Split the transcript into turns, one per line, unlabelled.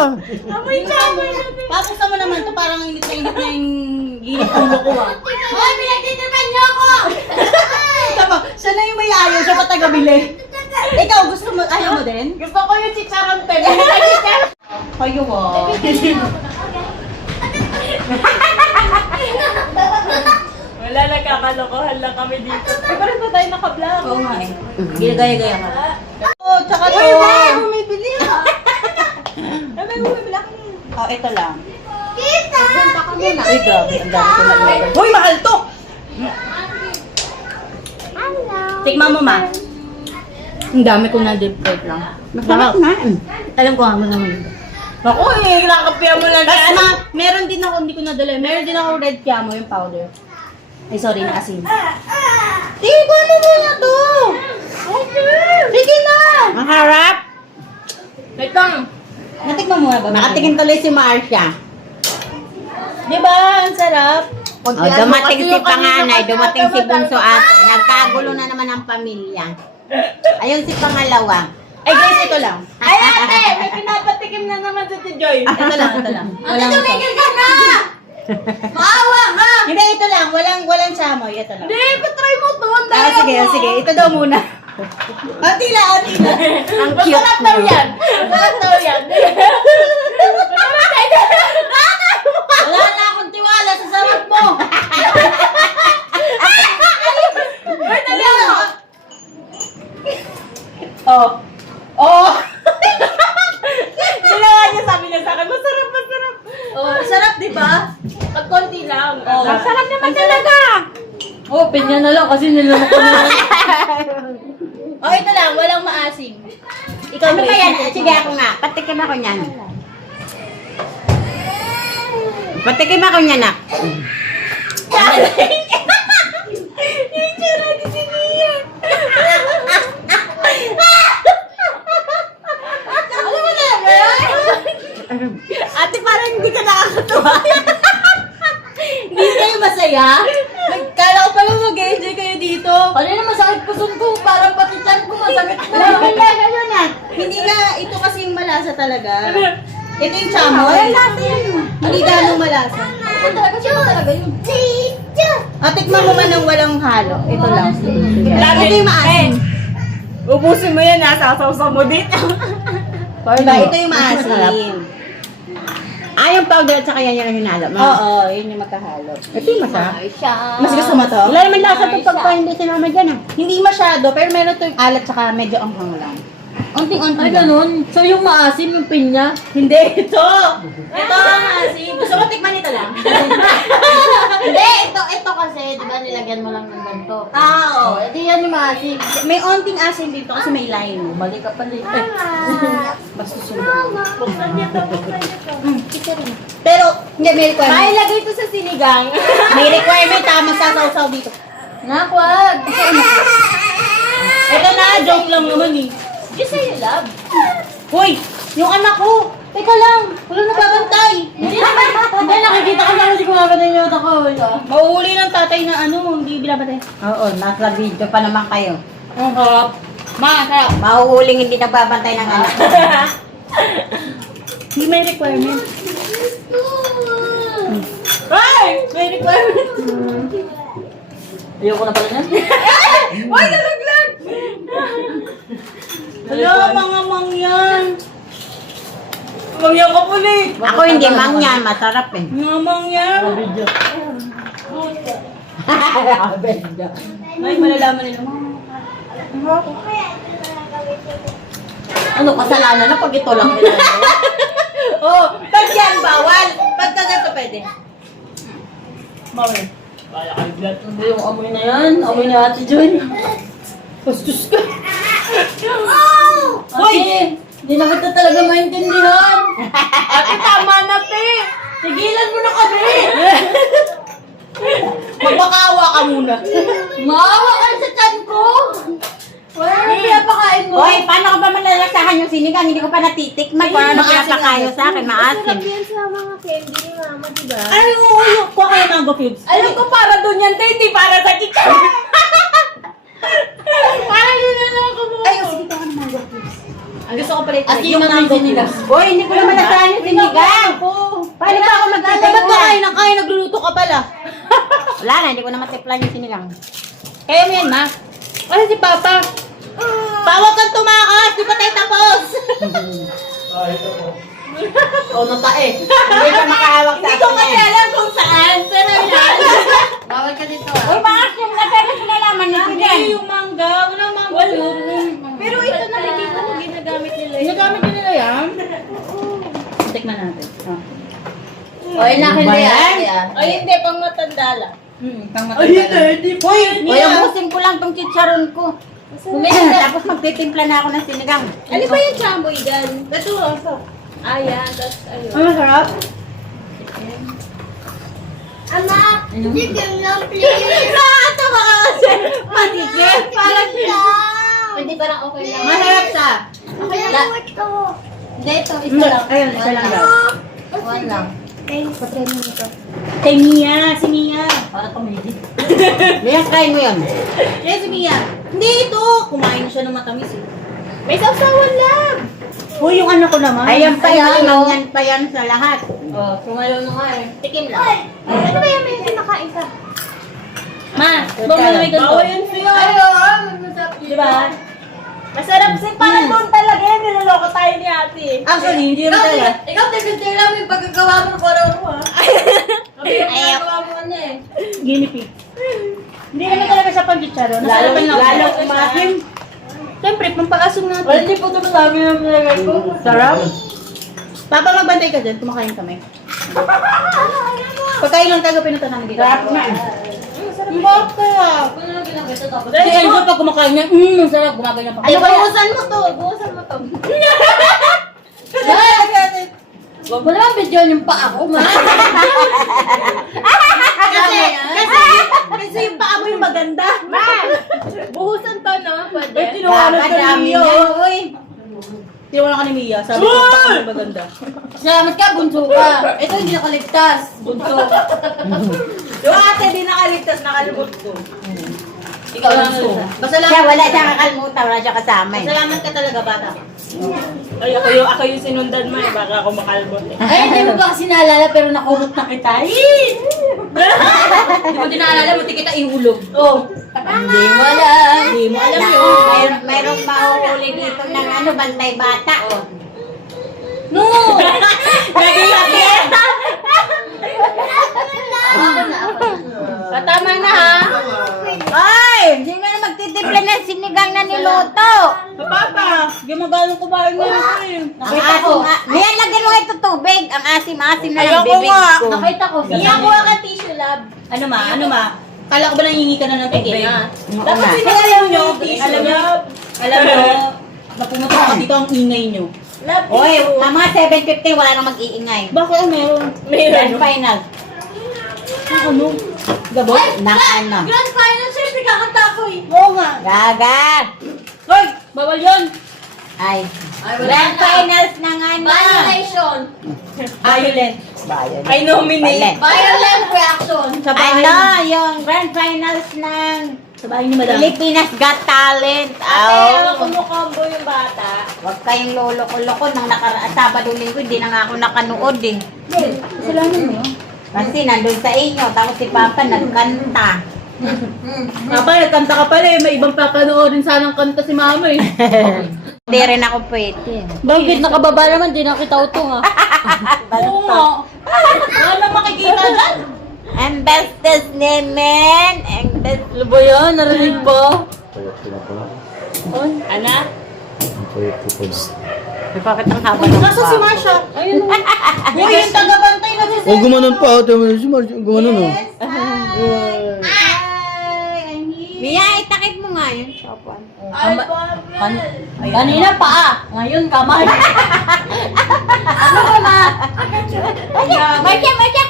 Amoy ka, amoy na.
Tapos naman to, parang init na yung ginit ulo ko ah.
Hoy, pinagtitripan niyo ako!
Tama, siya na yung may ayaw, siya pa taga-bili. Ikaw, gusto mo, ayaw mo din?
Gusto ko yung chicharon te. Chicharon.
Kayo ah.
Wala, nagkakalokohan lang kami dito. Ay, parang ba tayo naka-vlog?
Oo nga eh. Gaya-gaya ka. Oo, tsaka to.
bumibili ako. Ay, may bumibili ako.
Oh, ito lang.
Kita! Punta ka muna.
Uy, grabe, ang dami ko na ilan. Hoy, mahal to!
Hello.
Tikman mo, ma. Ang dami ko na deep fried lang.
Masarap na.
Alam ko nga, naman.
Ako eh, nakapya mo lang.
Tapos ma, meron din ako, hindi ko nadala. Meron din ako red camo, yung powder. Ay, sorry, na asin. Tingnan mo muna to! Sige na!
Maharap.
Wait lang.
Natikman mo na ba?
Nakatingin tuloy si Marcia.
Di ba? Ang sarap.
O, dumating si Panganay, dumating si Bunso ate. Nagkagulo na naman ang pamilya. Ayun si pangalawa.
Ay, guys, ito lang.
Ay, ate! May pinapatikim na naman sa si Joy.
Ito lang, ito lang. Walang ito.
tumigil ka na! Maawa ka!
Hindi, ito lang. Walang samoy. Ito lang.
Hindi, patry mo to. Ang
Ah,
dalawa
sige,
mo.
sige. Ito daw muna. Ati lang, ati lang.
Ang cute
Masarap daw yan. Masarap daw yan.
Wala na akong tiwala sa sarap mo.
Ay, dali mo.
Oh. Oh.
Sinawa niya, sabi niya sa akin, masarap, masarap.
Oh, sarap, di ba?
Pag konti lang.
Oh.
Masarap naman talaga.
Oh, pinya na lang kasi nilunok ko na. Oh, ito lang. Walang maasim. Ikaw
Ano ba
Grace,
yan?
ito
Sige
mo.
ako nga. Patikim ako niyan. Patikim ako niyan, nak.
Yung tsura ni Sinia. Ano mo na Ate, parang hindi ka nakakatuwa.
Hindi kayo masaya? Kala ko pala mag-enjoy kayo dito. Ano na masakit puson ko? Parang pati chan ko masakit na. Hindi nga, ito kasing malasa talaga. Ito yung chamoy. Hindi ganong malasa. Ito talaga yun. Tikman mo man ng walang halo. Ito lang. Ito yung maasim.
Ubusin mo yan, nasasaw mo dito.
Diba? Ito yung maasim.
Yung powder at saka yan yung hinalo mo.
Oo, yun yung magkahalo.
Ito yung masarap.
Mas gusto mo to?
Wala naman lasa itong pagka hindi sinama dyan, ah.
Hindi masyado, pero meron to yung alat tsaka medyo anghang lang. Unting-unting
Ay,
lang.
ganun. So, yung maasim, yung pinya.
Hindi, ito! Ito ang maasim. Gusto mo tikman ito lang?
Hindi, ito kasi, di ba nilagyan mo lang ng ganito.
Oo.
Ito yan yung maasim.
May onting asin dito kasi may lime.
Balik ka pala.
Basta susunod. Pero, hindi, may requirement.
Mailagay ito sa sinigang.
May requirement, tama sasaw-saw dito.
Nakwag!
Ito na, joke lang naman eh.
Just say you love.
Hoy! Yung anak ko! Teka lang! Wala nababantay!
Hindi, nakikita ko lang kasi kumabantay yung mata ko.
Mauuli ng tatay na ano, hindi binabantay.
Oo, nasa video pa naman kayo.
Ang harap. Ma, sarap.
Mahuhuling hindi nagbabantay ng anak.
Hindi may requirement.
Ay! May requirement.
Ayoko na pala yan.
Uy, nalaglag!
Hello, mga mangyan.
Mangyan ka pala eh.
Ako hindi mangyan, masarap eh.
Mga mangyan. May malalaman nila.
Ano, kasalanan na pag ito lang nila.
Oh, pag yan, bawal. Pagka ganito, pwede. Bawal.
Ano yung amoy na yan? Amoy ni Ate Joy.
Bastos ka.
Ate, hindi na kita talaga maintindihan.
Ate, tama na, te.
Tigilan mo na kami.
Magpakawa ka muna.
Maawa ka sa tiyan ko. Wala na pinapakain mo.
Hoy, paano ko ba malalasahan yung sinigang? Hindi ko pa natitikman. Kung ano
maasim
pinapakayo sa akin, maasim.
yan sa mga candy ni mama, diba?
Ay, oo, kuha kayo mango cubes.
Alam ko para doon yan, te. Hindi para sa chicharon. Parang yun na lang ako mo.
Ay, sige, kuha ng mango cubes. Ang gusto ko pala ito.
As yung mango sinigang.
Uy, hindi ko naman nasaan yung sinigang. Paano pa ako
Ba't
magtitimpla?
ka kain ng kain? Nagluluto ka pala.
Wala na, hindi ko na matiplan yung sinigang.
Kaya mo yan, ma. Kasi si Papa. Bawal kang tumakas. Di pa tayo tapos.
O, natae.
Hindi ka makahawak sa
Hindi ko
akin.
kasi alam kung saan. Pero yan.
Bawal ka dito
Uy, bakit yung natala sinalaman nito dyan?
Hindi yung mangga. Walang mangga yun.
Pero ito nakikita mo, ginagamit nila yun.
Ginagamit nyo nila yan?
Tikman natin.
O, inakin
Ba
na
yan?
yan.
Ay, hindi. Pang matanda lang.
Pang matanda.
Uy, ubusin ko lang tong chicharon ko. Tapos magtitimpla na ako ng sinigang.
Ano ba yung chamboy dyan? Ito, asa? Ayan, tapos ayun.
Ang masarap.
Anak, chicken lang, please.
Nakakatawa ka kasi. Matigil. Parang
Hindi, parang okay lang.
masarap siya.
Okay lang. Hindi, ito, isa lang.
Ayun, isa lang daw.
One lang.
Patry mo nito. Kay Mia, si Mia.
Para comedy.
Liyak, kain mo yun.
Yes, si Mia. Hindi ito. Kumain na siya ng matamis eh.
May sausawan lang.
Uy, yung ano ko naman.
Ayan pa
Ayan,
yan,
oh.
yan pa yan sa lahat.
Oh, kumalaw na nga eh.
Tikim lang.
Ano ba yan? May pinakain ka.
Ma, bumili ka
Bawa
to.
yun siya.
Di ba?
Masarap sin. Parang doon talaga yan. Niloloko tayo ni ate.
Actually, hindi naman talaga.
Ikaw, tigil lang yung pagkagawa mo ng koro mo, ha?
Ayaw.
Pagkagawa mo ano eh.
Guinea pig. Hindi naman talaga siya pang chicharon.
Lalo umasim.
Siyempre, pampakasong natin.
Well, hindi po ito sabi ng nilagay ko.
Sarap. Papa, magbantay ka dyan. Kumakain kami. Pagkain lang tayo pinutan namin dito.
Sarap na.
Ang bakit kaya?
Kung ano ginagawa ito, tapos.
Si Enzo pag kumakain niya, ang sarap. Gumagay pa.
Ano, buhusan mo to. Buhusan mo to. Huwag mo naman video yung paa ko, ma.
Kasi yung paa mo yung maganda.
Buhusan to, no? Pwede.
Eh, tinawanan ka ni
Dami
Mia.
niya, uy.
Tinawanan ka ni Mia. Sabi ko, paa mo yung maganda.
Salamat ka, bunso ka. Ito hindi nakaligtas. Bunso.
Yung ate, di nakaligtas, nakalubot ko.
Ikaw lang bunso.
Basta lang.
Siya, wala siya kakalimutan, wala siya kasama eh.
Salamat ka talaga, bata.
Ay, ako yung sinundan mo eh. Baka ako makalbot eh.
Ay, hindi mo ba kasi naalala pero nakurot na kita.
Hindi mo din naalala, buti kita ihulog.
Oh.
Hindi mo alam.
Hindi mo alam yun.
Mayroong mahuhuli dito ng ano, bantay bata.
No! Nagilap yan!
Ako na.
Tama na ha!
Ay! Sino na magtitimpla ng sinigang na niluto?
Papa, gumagano kumain na ito eh.
Ang asim, Lian, lagyan mo ito tubig. Ang asim-asim na ng
Ayoko
bibig
nga.
ko.
Nakita ko.
Iya, kuha ka tissue lab.
Ano ma? Kala ko ba nangingi ka na ng tubig?
Oo
Dapat
nga.
sinalaw nyo yung
Alam
tissue
nyo,
lab.
alam nyo, na pumunta ako dito ang ingay nyo.
Lab
Oy,
tissue.
mga 7:50, wala nang mag-iingay.
Bakit ang meron?
Grand final.
Ano? Gabot?
Nang ano?
Grand final, syempre kakanta ko eh.
Oo nga.
Gaga!
Hoy! Bawal yun!
Ay,
Ay, wala
grand
na.
finals ng ano?
Violation.
Violent.
Bayan.
I nominate.
Violent reaction.
Sa bahay.
Ano, yung grand finals ng
Sa bahay ni Madam.
Pilipinas Got Talent.
Kaya
Oh.
kumukombo yung bata.
Huwag kayong lolo-loko. Nang Sabado linggo, hindi na nga ako nakanood eh.
Kasalanan mo.
Kasi nandun sa inyo, tapos si Papa nagkanta.
Papa, nagkanta ka pala eh. May ibang papanoorin sanang kanta si Mama eh.
Hindi rin ako pwede.
Bakit nakababa naman, di nakita utong ha.
Oo nga. Wala nang makikita dyan.
Ang bestest naman. Ang best.
Ano ba yan? Narinig ba?
Ana?
Bakit ang haba ng
Nasa si Marsha. Ayun. Uy, yung tagabantay na si
Oh, gumanon pa. Ate, si Marge, gumanon oh.
Mia, itakip mo nga yun. Sopan.
Kanina paa. Ngayon kamay. Ano ba ma?
Marcia,